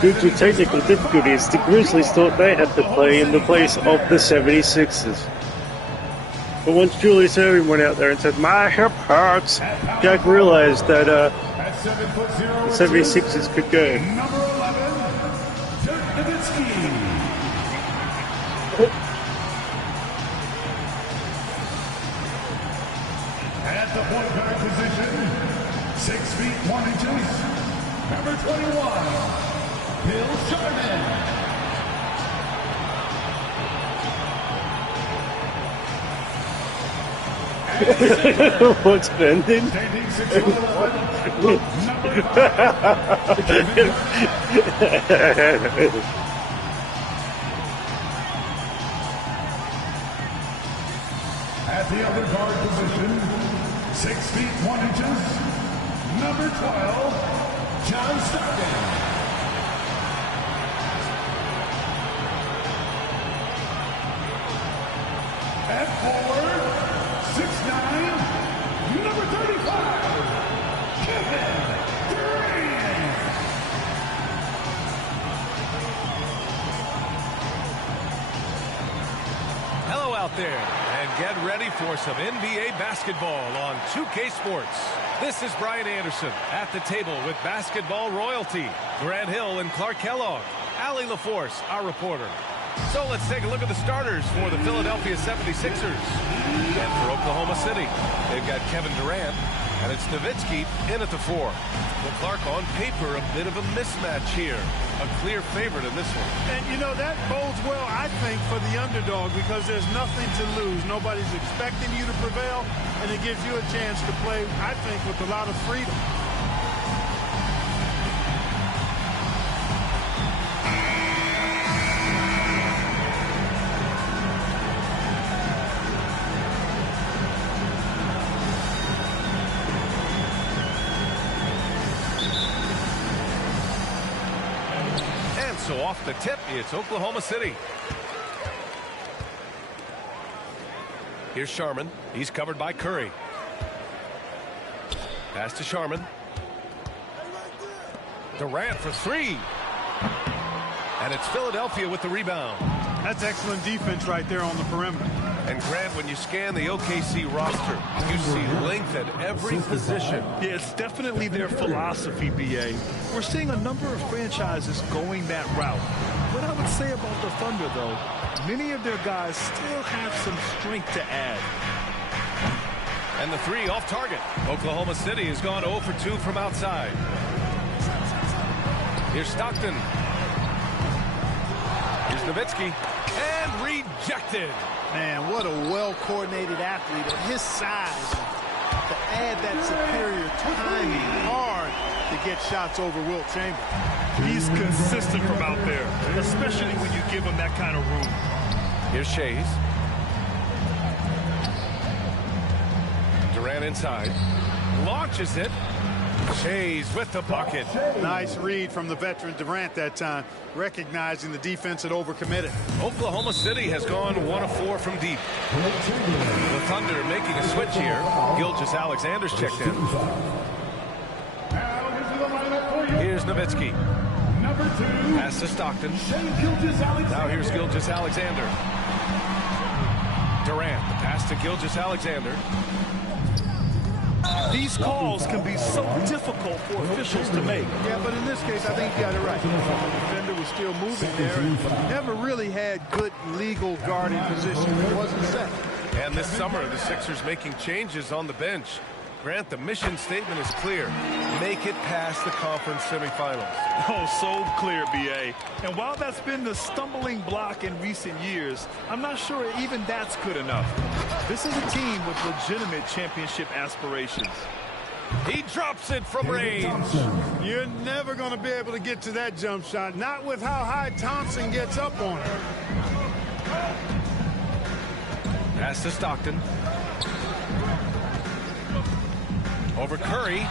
Due to technical difficulties, the Grizzlies thought they had to play in the place of the 76ers. But once Julius Erving went out there and said, "My hip hurts," Jack realized that the 76ers could go. Number 11, Dirk Nowitzki. At the point guard position, 6 feet 1 inches, number 21, Bill Sharman. What's bending? Standing 6'11", number 5, At the other guard position, 6 feet 1 inches, number 12, John Stockton. At forward, 6'9", number 35, Kevin Durant. Hello out there, and get ready for some NBA basketball on 2K Sports. This is Brian Anderson at the table with basketball royalty, Grant Hill and Clark Kellogg, Allie LaForce, our reporter. So let's take a look at the starters for the Philadelphia 76ers. And for Oklahoma City, they've got Kevin Durant, and it's Nowitzki in at the 4. Well, Clark, on paper, a bit of a mismatch here. A clear favorite in this one. And, you know, that bodes well, I think, for the underdog because there's nothing to lose. Nobody's expecting you to prevail, and it gives you a chance to play, I think, with a lot of freedom. So off the tip, it's Oklahoma City. Here's Sharman. He's covered by Curry. Pass to Sharman. Durant for 3. And it's Philadelphia with the rebound. That's excellent defense right there on the perimeter. And Grant, when you scan the OKC roster, you see length at every position. Yeah, it's definitely their philosophy, B.A. We're seeing a number of franchises going that route. What I would say about the Thunder, though, many of their guys still have some strength to add. And the 3 off target. Oklahoma City has gone 0 for 2 from outside. Here's Stockton. Here's Nowitzki. And rejected. Man, what a well-coordinated athlete at his size. To add that superior timing, hard to get shots over Wilt Chamberlain. He's consistent from out there, especially when you give him that kind of room. Here's Shays. Durant inside. Launches it. Shays with the bucket. Nice read from the veteran Durant that time, recognizing the defense had overcommitted. Oklahoma City has gone 1 of 4 from deep. The Thunder making a switch here. Gilgeous-Alexander's checked in. Here's Nowitzki. Number 2. Pass to Stockton. Gilgeous-Alexander. Now here's Gilgeous-Alexander. Durant, the pass to Gilgeous-Alexander. These calls can be so difficult for officials to make. Yeah, but in this case, I think you got it right. The defender was still moving there and never really had good legal guarding position. It wasn't set. And this summer, the Sixers making changes on the bench. Grant, the mission statement is clear. Make it past the conference semifinals. Oh, so clear, B.A. And while that's been the stumbling block in recent years, I'm not sure even that's good enough. This is a team with legitimate championship aspirations. He drops it from range. You're never going to be able to get to that jump shot, not with how high Thompson gets up on it. Pass to Stockton. Over Curry.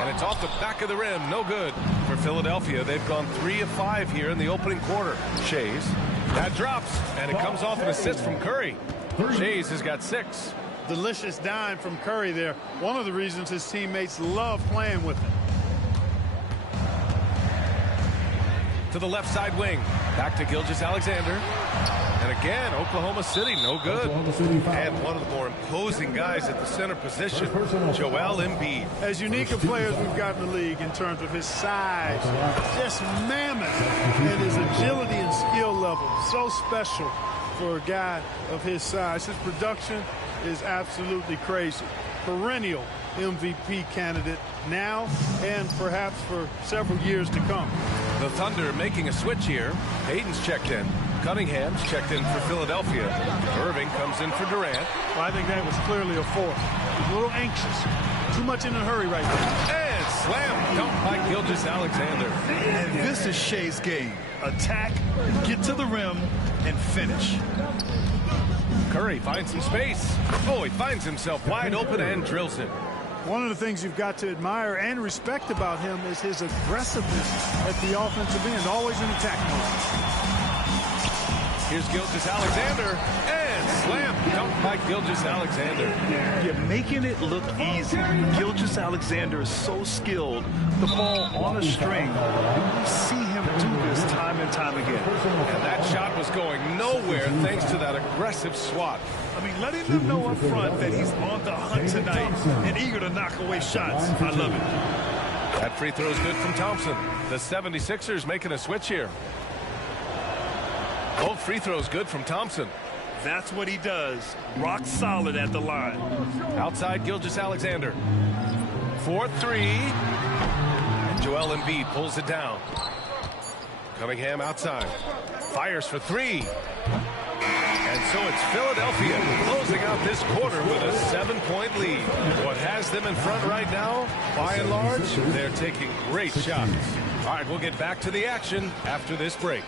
And it's off the back of the rim. No good for Philadelphia. They've gone 3 of 5 here in the opening quarter. Shays. That drops. And it comes off an assist from Curry. Shays has got 6. Delicious dime from Curry there. One of the reasons his teammates love playing with him. to the left side wing. Back to Gilgeous-Alexander. And again, Oklahoma City, no good. And one of the more imposing guys at the center position, Joel Embiid. As unique a player as we've got in the league in terms of his size, just mammoth, and his agility and skill level, so special for a guy of his size. His production is absolutely crazy. Perennial MVP candidate now and perhaps for several years to come. The Thunder making a switch here. Hayden's checked in. Cunningham's checked in for Philadelphia. Irving comes in for Durant. Well, I think that was clearly a fourth. He's a little anxious. Too much in a hurry right there. And slam dunk by Gilgeous-Alexander. And this is Shea's game. Attack, get to the rim, and finish. Curry finds some space. Oh, he finds himself wide open and drills it. One of the things you've got to admire and respect about him is his aggressiveness at the offensive end, always in attack mode. Here's Gilgeous-Alexander, and slam dunk by Gilgeous-Alexander. You're making it look easy. Gilgeous-Alexander is so skilled. The ball on a string. You see him do this time and time again. And that shot was going nowhere thanks to that aggressive swat. I mean, letting them know up front that he's on the hunt tonight and eager to knock away shots. I love it. That free throw is good from Thompson. The 76ers making a switch here. Both free throws good from Thompson. That's what he does. Rock solid at the line. Outside Gilgeous-Alexander. 4-3. And Joel Embiid pulls it down. Cunningham outside. Fires for three. And so it's Philadelphia closing out this quarter with a 7-point lead. What has them in front right now, by and large, they're taking great shots. All right, we'll get back to the action after this break.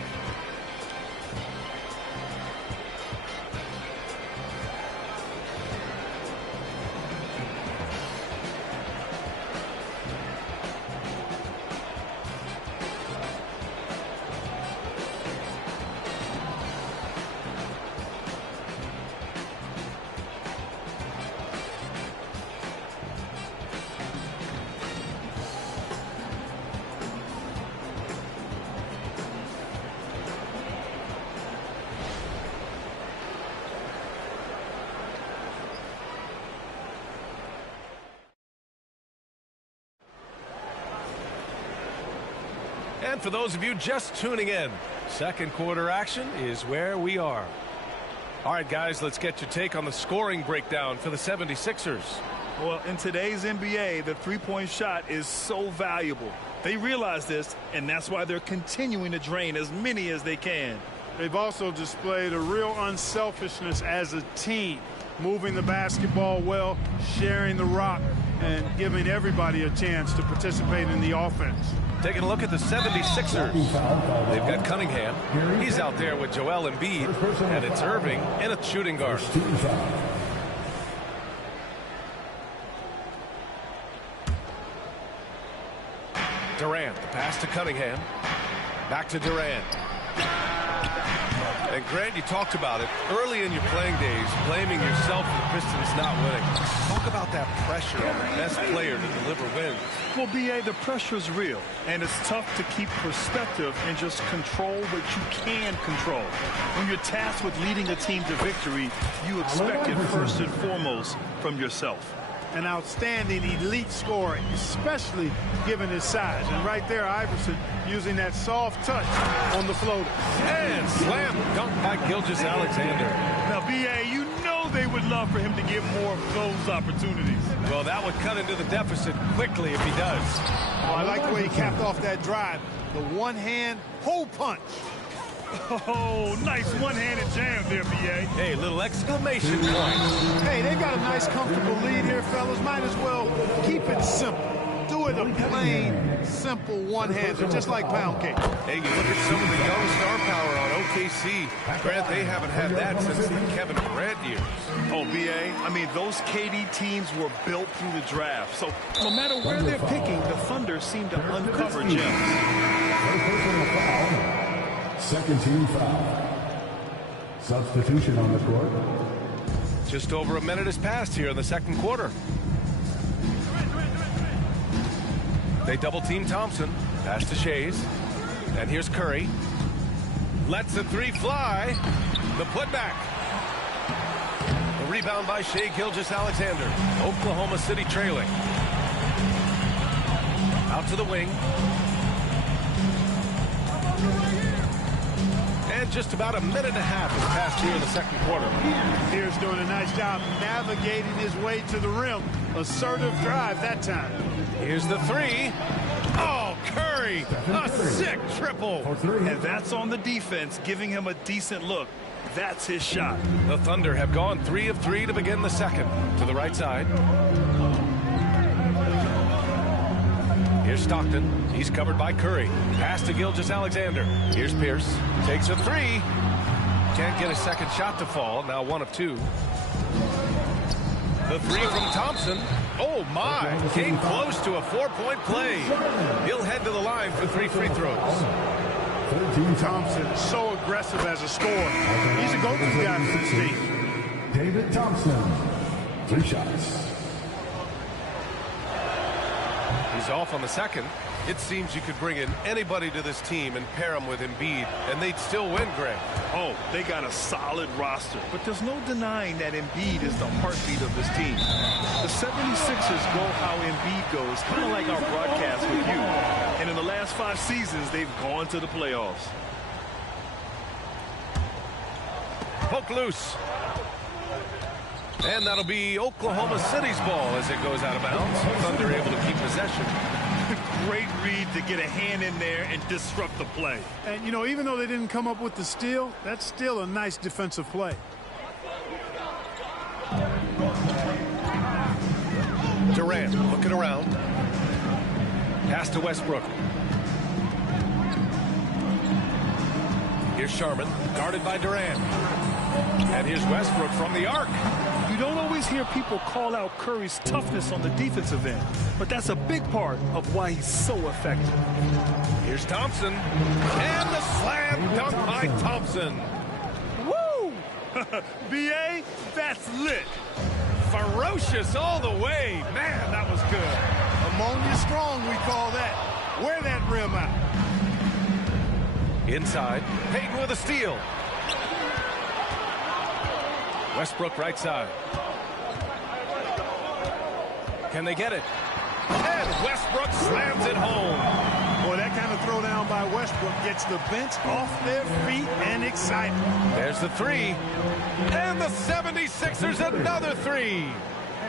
And for those of you just tuning in, second quarter action is where we are. All right, guys, let's get your take on the scoring breakdown for the 76ers. Well, in today's NBA, the three-point shot is so valuable. They realize this, and that's why they're continuing to drain as many as they can. They've also displayed a real unselfishness as a team, moving the basketball well, sharing the rock, and giving everybody a chance to participate in the offense. Taking a look at the 76ers. They've got Cunningham. He's out there with Joel Embiid. And it's Irving in a shooting guard. Durant, the pass to Cunningham. Back to Durant. And Grant, you talked about it early in your playing days, blaming yourself for the Pistons not winning. Talk about that pressure on the best player to deliver wins. Well, B.A., the pressure is real, and it's tough to keep perspective and just control what you can control. When you're tasked with leading a team to victory, you expect it first and foremost from yourself. An outstanding elite scorer, especially given his size. And right there, Iverson using that soft touch on the floater. And slam dunk by Gilgeous-Alexander. Now, B.A., you know they would love for him to get more of those opportunities. Well, that would cut into the deficit quickly if he does. Oh, I like the way he capped off that drive. The one-hand hole punch. Oh, nice one-handed jam there, B.A. Hey, little exclamation point. Hey, they've got a nice, comfortable lead here, fellas. Might as well keep it simple. Do it a plain, simple one-hander, just like pound cake. Hey, you look at some of the young star power on OKC. Grant, they haven't had that since the Kevin Durant years. Oh, B.A., I mean, those KD teams were built through the draft. So no matter where they're picking, the Thunder seem to uncover gems. Second team foul. Substitution on the court. Just over a minute has passed here in the second quarter. They double team Thompson. Pass to Shays. And here's Curry. Lets the three fly. The putback. The rebound by Shai Gilgeous-Alexander. Oklahoma City trailing. Out to the wing. And just about a minute and a half has passed here in the second quarter. Here's doing a nice job navigating his way to the rim. Assertive drive that time. Here's the three. Oh, Curry, a sick triple. And that's on the defense, giving him a decent look. That's his shot. The Thunder have gone 3 of 3 to begin the second. To the right side. Here's Stockton. He's covered by Curry. Pass to Gilgeous-Alexander. Here's Pierce. Takes a three. Can't get a second shot to fall. Now 1 of 2. The three from Thompson. Oh, my. Came close to a 4-point play. He'll head to the line for 3 free throws. Thompson, so aggressive as a scorer. He's a go-to guy for this team. David Thompson, 3 shots. He's off on the second. It seems you could bring in anybody to this team and pair them with Embiid, and they'd still win, Greg. Oh, they got a solid roster, but there's no denying that Embiid is the heartbeat of this team. The 76ers go how Embiid goes, kind of like our broadcast with you. And in the last 5 seasons, they've gone to the playoffs. Poke loose. And that'll be Oklahoma City's ball as it goes out of bounds. Thunder able to keep possession. Great read to get a hand in there and disrupt the play. And, you know, even though they didn't come up with the steal, that's still a nice defensive play. Durant looking around. Pass to Westbrook. Here's Sharman, guarded by Durant. And here's Westbrook from the arc. You don't always hear people call out Curry's toughness on the defensive end, but that's a big part of why he's so effective. Here's Thompson. And the slam dunk by Thompson. Woo! B.A., that's lit. Ferocious all the way. Man, that was good. Ammonia strong, we call that. Wear that rim out. Inside. Payton with a steal. Westbrook right side. Can they get it? And Westbrook slams it home. Boy, that kind of throwdown by Westbrook gets the bench off their feet and excited. There's the three. And the 76ers another three.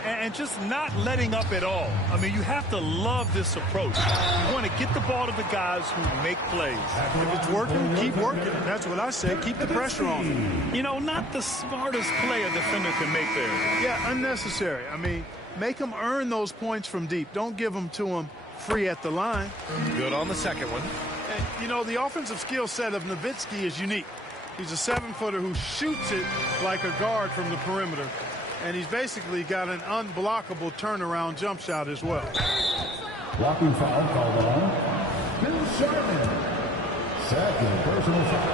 And just not letting up at all. I mean, you have to love this approach. You want to get the ball to the guys who make plays. If it's working, keep working. That's what I say. Keep the pressure on. You know, not the smartest play a defender can make there. Yeah, unnecessary. I mean, make them earn those points from deep. Don't give them to them free at the line. Good on the second one. And, you know, the offensive skill set of Nowitzki is unique. He's a 7-footer who shoots it like a guard from the perimeter. And he's basically got an unblockable turnaround jump shot as well. Blocking foul called on Bill Sharman. Second personal foul.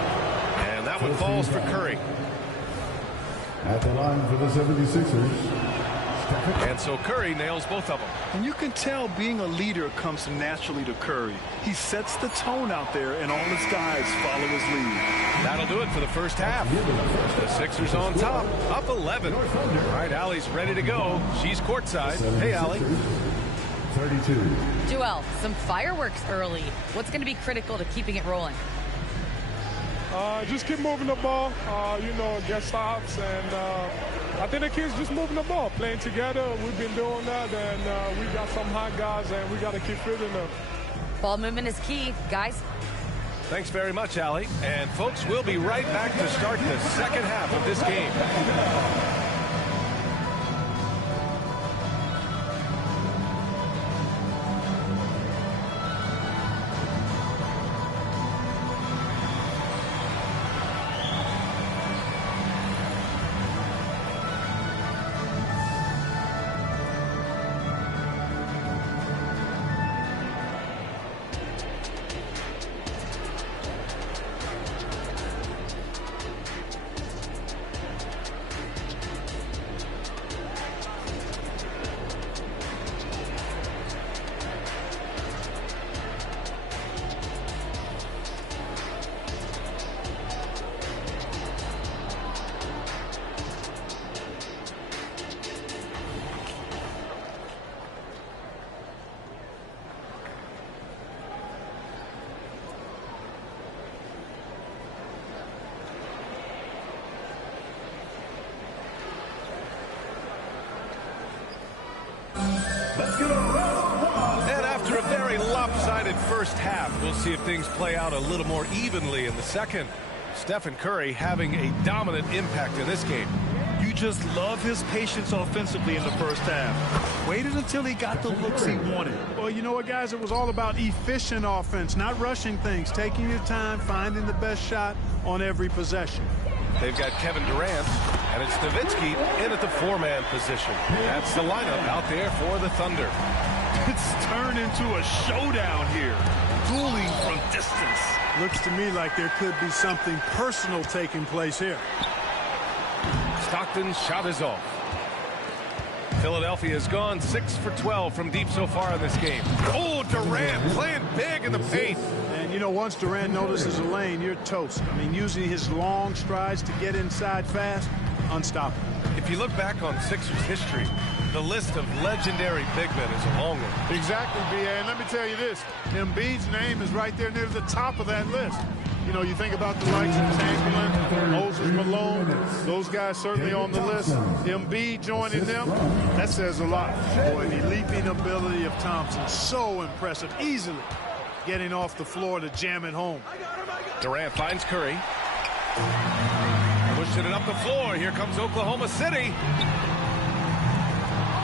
And that one falls for Curry. At the line for the 76ers. And so Curry nails both of them. And you can tell being a leader comes naturally to Curry. He sets the tone out there, and all his guys follow his lead. That'll do it for the first half. The Sixers on top, up 11. All right, Allie's ready to go. She's courtside. Hey, Allie. 32. Joel, some fireworks early. What's going to be critical to keeping it rolling? Just keep moving the ball, get stops, and I think the kids just moving the ball, playing together. We've been doing that, and we got some hot guys, and we got to keep fitting them. Ball movement is key, guys. Thanks very much, Allie. And, folks, we'll be right back to start the second half of this game. first half. We'll see if things play out a little more evenly in the second. Stephen Curry having a dominant impact in this game. You just love his patience offensively in the first half. Waited until he got the looks he wanted. Well, you know what, guys? It was all about efficient offense, not rushing things, taking your time, finding the best shot on every possession. They've got Kevin Durant, and it's Nowitzki in at the four-man position. That's the lineup out there for the Thunder. It's turned into a showdown here. Dueling from distance. Looks to me like there could be something personal taking place here. Stockton's shot is off. Philadelphia has gone 6 for 12 from deep so far in this game. Oh, Durant playing big in the paint. And, you know, once Durant notices a lane, you're toast. I mean, using his long strides to get inside fast, unstoppable. If you look back on Sixers history, the list of legendary big men is a long one. Exactly, B.A. And let me tell you this, Embiid's name is right there near the top of that list. You know, you think about the likes of Chamberlain, Moses Malone, those guys certainly on the list. Embiid joining them, that says a lot. Boy, the leaping ability of Thompson, so impressive. Easily getting off the floor to jam it home. Durant finds Curry. Pushing it up the floor. Here comes Oklahoma City.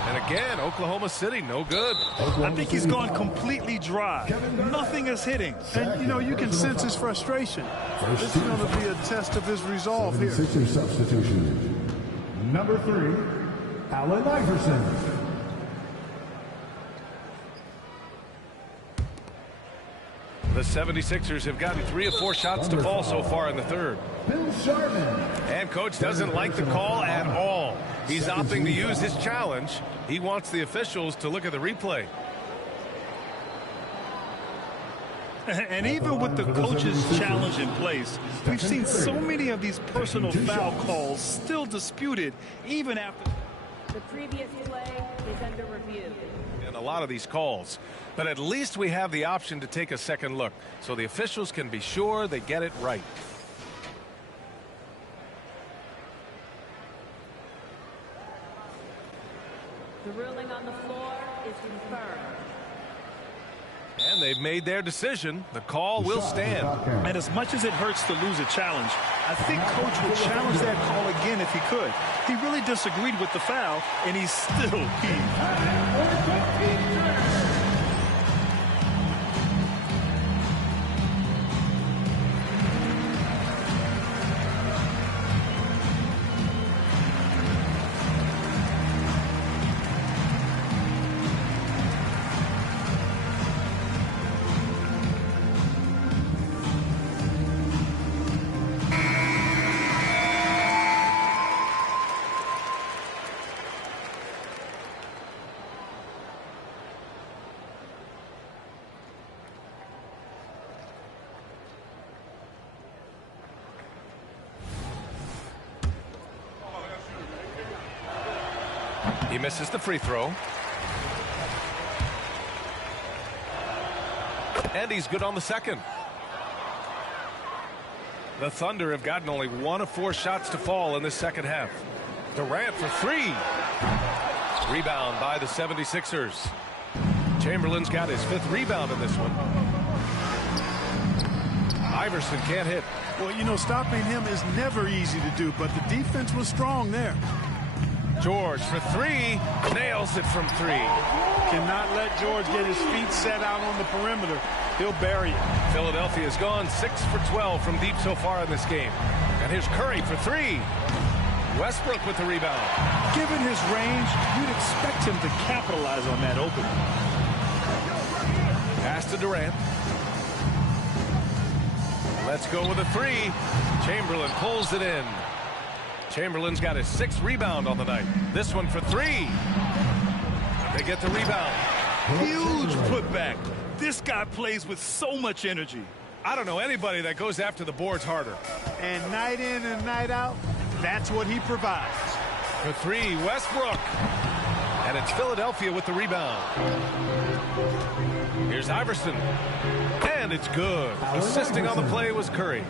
And again, Oklahoma City, no good. I think he's gone completely dry. Nothing is hitting. And, you know, you can sense his frustration. This is going to be a test of his resolve here. Sixers substitution. Number 3, Allen Iverson. The 76ers have gotten 3 of 4 shots to fall so far in the third. Bill Sharman. And coach doesn't like the call at all. He's opting to use his challenge. He wants the officials to look at the replay. And even with the coach's challenge in place, we've seen so many of these personal foul calls still disputed even after. The previous play is under review. And a lot of these calls. But at least we have the option to take a second look, so the officials can be sure they get it right. The ruling on the floor is confirmed. And they've made their decision. The call will stand. And as much as it hurts to lose a challenge, I think coach would challenge that call again if he could. He really disagreed with the foul, and he's still peeved. He misses the free throw. And he's good on the second. The Thunder have gotten only 1 of 4 shots to fall in this second half. Durant for 3. Rebound by the 76ers. Chamberlain's got his 5th rebound in this one. Iverson can't hit. Well, you know, stopping him is never easy to do, but the defense was strong there. George for 3, nails it from 3. Cannot let George get his feet set out on the perimeter. He'll bury it. Philadelphia has gone 6 for 12 from deep so far in this game. And here's Curry for 3. Westbrook with the rebound. Given his range, you'd expect him to capitalize on that opening. Pass to Durant. Let's go with a 3. Chamberlain pulls it in. Chamberlain's got his 6th rebound on the night. This one for 3. They get the rebound. Huge putback. This guy plays with so much energy. I don't know anybody that goes after the boards harder. And night in and night out, that's what he provides. For 3, Westbrook. And it's Philadelphia with the rebound. Here's Here's Iverson. And it's good. Assisting on the play was Curry.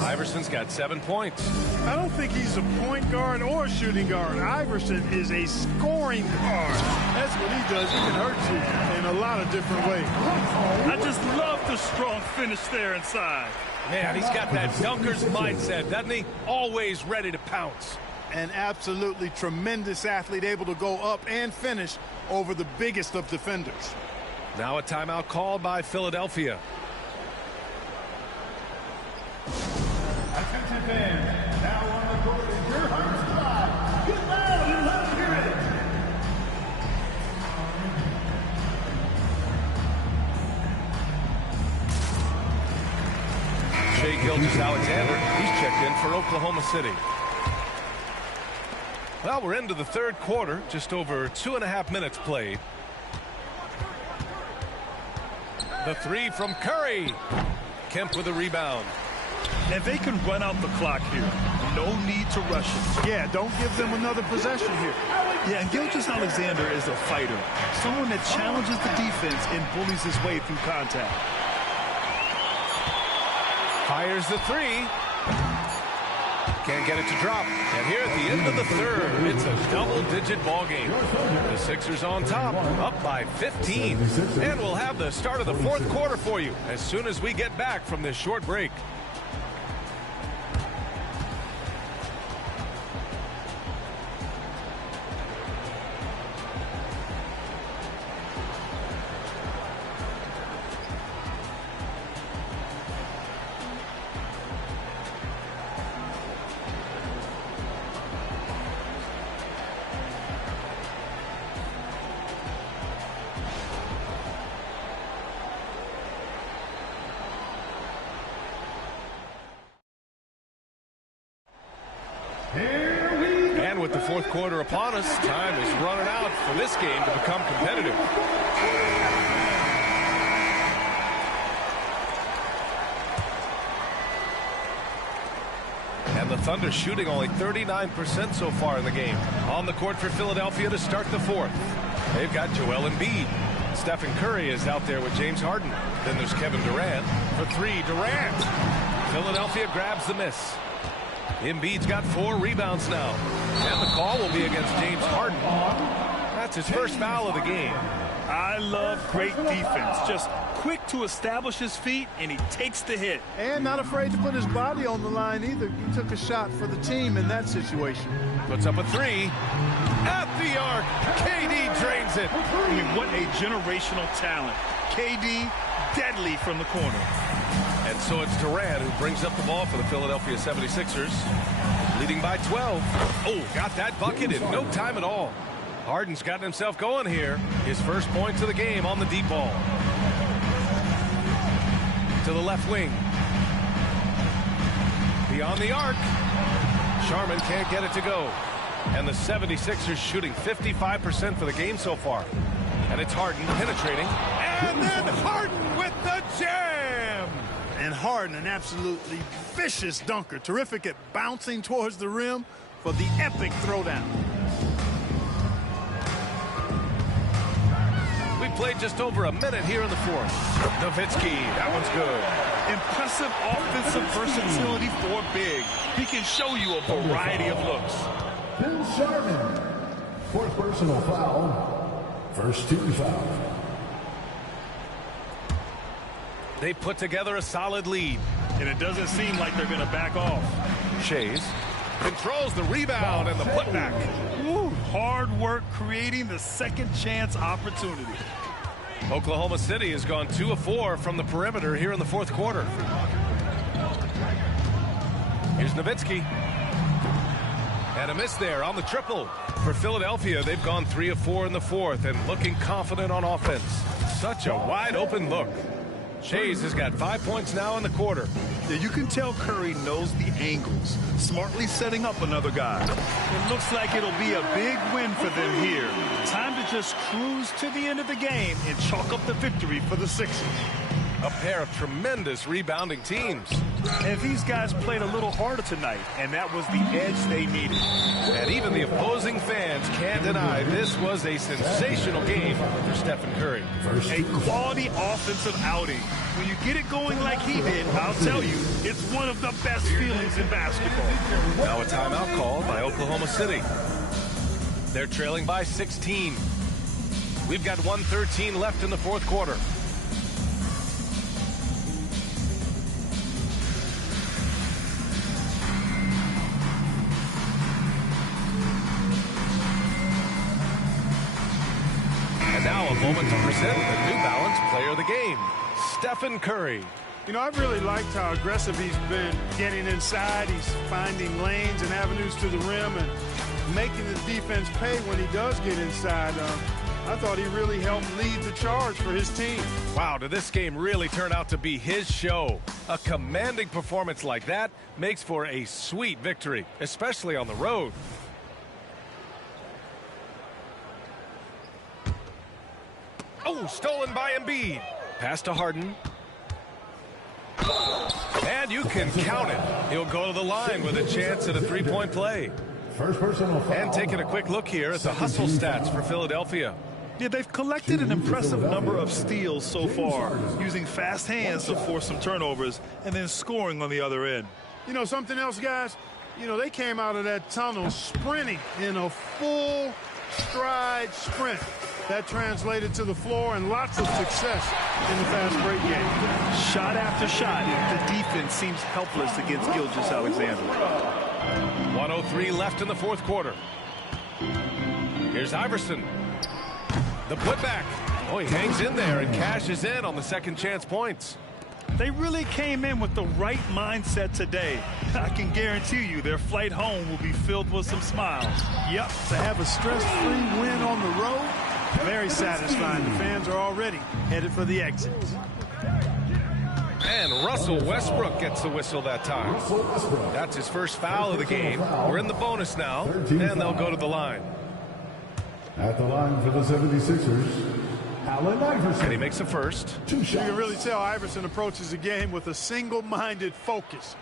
Iverson's got 7 points. I don't think he's a point guard or a shooting guard. Iverson is a scoring guard. That's what he does. He can hurt you in a lot of different ways. I just love the strong finish there inside. Man, he's got that dunker's mindset, doesn't he? Always ready to pounce. An absolutely tremendous athlete, able to go up and finish over the biggest of defenders. Now a timeout called by Philadelphia. Attention fans, now on the court is your heart's cry. Get loud and let's hear it. Shai Gilgeous-Alexander, he's checked in for Oklahoma City. Well, we're into the third quarter, just over 2.5 minutes played. The three from Curry. Kemp with a rebound. And they can run out the clock here. No need to rush it. Yeah, don't give them another possession here. Yeah, and Gilgeous-Alexander is a fighter. Someone that challenges the defense and bullies his way through contact. Fires the three. Can't get it to drop. And here at the end of the third, it's a double-digit ball game. The Sixers on top, up by 15. And we'll have the start of the fourth quarter for you as soon as we get back from this short break. And with the fourth quarter upon us, time is running out for this game to become competitive. And the Thunder shooting only 39% so far in the game. On the court for Philadelphia to start the fourth. They've got Joel Embiid. Stephen Curry is out there with James Harden. Then there's Kevin Durant. For three, Durant. Philadelphia grabs the miss. Embiid's got 4 rebounds now. And the call will be against James Harden. That's his first foul of the game. I love great defense. Just quick to establish his feet, and he takes the hit. And not afraid to put his body on the line either. He took a shot for the team in that situation. Puts up a three. At the arc. KD drains it. I mean, what a generational talent. KD, deadly from the corner. And so it's Durant who brings up the ball for the Philadelphia 76ers. Leading by 12. Oh, got that bucket in no time at all. Harden's gotten himself going here. His first points of the game on the deep ball. To the left wing. Beyond the arc. Sharman can't get it to go. And the 76ers shooting 55% for the game so far. And it's Harden penetrating. And then Harden with the jam! And Harden, an absolutely vicious dunker. Terrific at bouncing towards the rim for the epic throwdown. We played just over a minute here in the fourth. Nowitzki, that one's good. Impressive offensive versatility for big. He can show you a variety of looks. Bill Sharman, 4th personal foul, first team foul. They put together a solid lead. And it doesn't seem like they're going to back off. Shays controls the rebound and the putback. Woo, hard work creating the second chance opportunity. Oklahoma City has gone 2 of 4 from the perimeter here in the fourth quarter. Here's Nowitzki. And a miss there on the triple. For Philadelphia, they've gone 3 of 4 in the fourth and looking confident on offense. Such a wide open look. Shays has got 5 points now in the quarter. Yeah, you can tell Curry knows the angles, smartly setting up another guy. It looks like it'll be a big win for them here. Time to just cruise to the end of the game and chalk up the victory for the Sixers. A pair of tremendous rebounding teams. And these guys played a little harder tonight, and that was the edge they needed. And even the opposing fans can't deny this was a sensational game for Stephen Curry. A quality offensive outing. When you get it going like he did, I'll tell you, it's one of the best feelings in basketball. Now a timeout called by Oklahoma City. They're trailing by 16. We've got 1:13 left in the fourth quarter. And now a moment to present the New Balance Player of the Game, Stephen Curry. You know, I've really liked how aggressive he's been getting inside. He's finding lanes and avenues to the rim and making the defense pay when he does get inside. I thought he really helped lead the charge for his team. Wow, did this game really turn out to be his show? A commanding performance like that makes for a sweet victory, especially on the road. Oh, stolen by Embiid. Pass to Harden. And you can count it. He'll go to the line with a chance at a three-point play. First personal foul. And taking a quick look here at the hustle stats for Philadelphia. Yeah, they've collected an impressive number of steals so far, using fast hands to force some turnovers and then scoring on the other end. You know, something else, guys? You know, they came out of that tunnel sprinting in a full stride sprint. That translated to the floor and lots of success in the fast break game. Shot after shot, the defense seems helpless against Gilgeous-Alexander. 1:03 left in the fourth quarter. Here's Iverson. The putback. Oh, he hangs in there and cashes in on the second chance points. They really came in with the right mindset today. I can guarantee you their flight home will be filled with some smiles. Yep, to have a stress-free win on the road, very satisfying. The fans are already headed for the exits. And Russell Westbrook gets the whistle that time. That's his first foul of the game. We're in the bonus now, and they'll go to the line. At the line for the 76ers, Allen Iverson. And he makes a first. You can really tell Iverson approaches the game with a single-minded focus.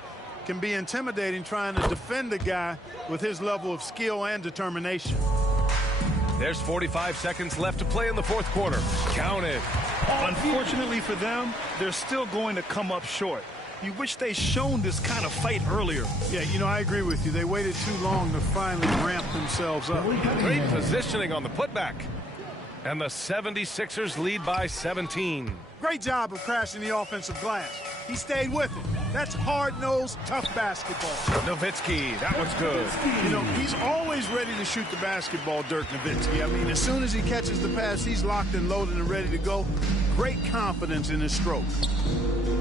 Can be intimidating trying to defend a guy with his level of skill and determination. There's 45 seconds left to play in the fourth quarter. Count it. Unfortunately for them, they're still going to come up short. You wish they'd shown this kind of fight earlier. Yeah, you know, I agree with you. They waited too long to finally ramp themselves up. Great positioning on the putback. And the 76ers lead by 17. Great job of crashing the offensive glass. He stayed with it. That's hard-nosed, tough basketball. Nowitzki, that one's good. You know, he's always ready to shoot the basketball, Dirk Nowitzki. I mean, as soon as he catches the pass, he's locked and loaded and ready to go. Great confidence in his stroke.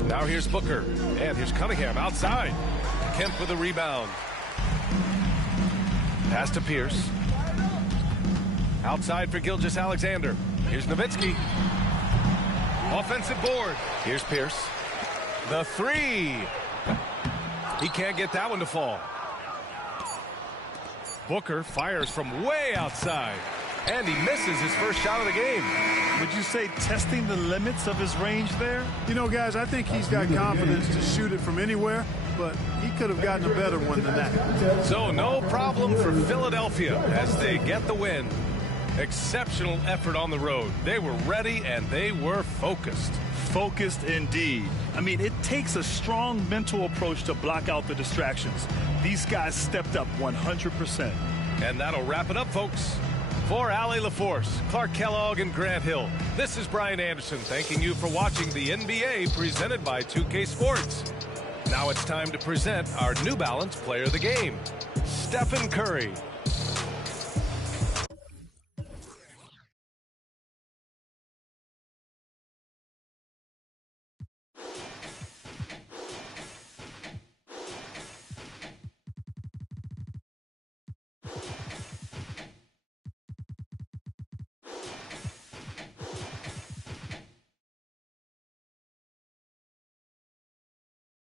Now here's Booker. And here's Cunningham outside. Kemp with a rebound. Pass to Pierce. Outside for Gilgeous-Alexander. Here's Nowitzki. Offensive board. Here's Pierce. The three. He can't get that one to fall. Booker fires from way outside. And he misses his first shot of the game. Would you say testing the limits of his range there? You know, guys, I think he's got confidence to shoot it from anywhere, but he could have gotten a better one than that. So no problem for Philadelphia as they get the win. Exceptional effort on the road. They were ready and they were focused. Focused indeed. I mean, it takes a strong mental approach to block out the distractions. These guys stepped up 100%. And that'll wrap it up, folks. For Allie LaForce, Clark Kellogg, and Grant Hill, this is Brian Anderson thanking you for watching the NBA presented by 2K Sports. Now it's time to present our New Balance Player of the Game, Stephen Curry.